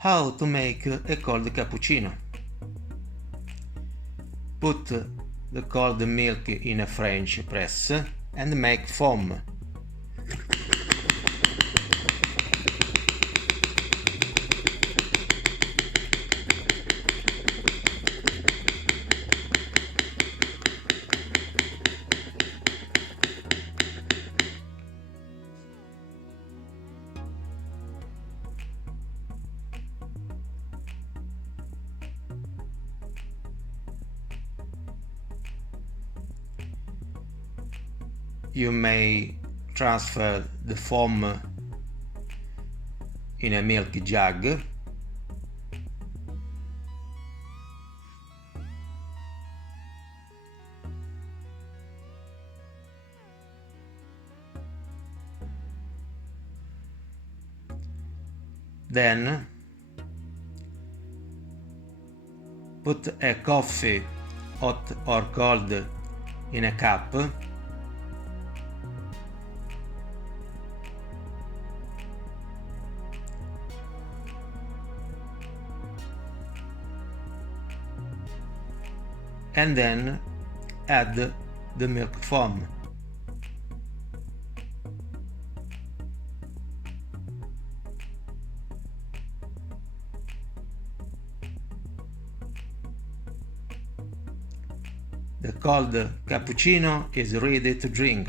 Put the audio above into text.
How to make a cold cappuccino. Put the cold milk in a French press and make foam. You may transfer the foam in a milk jug. Then put a coffee, hot or cold, in a cup. And then add the milk foam. The cold cappuccino is ready to drink.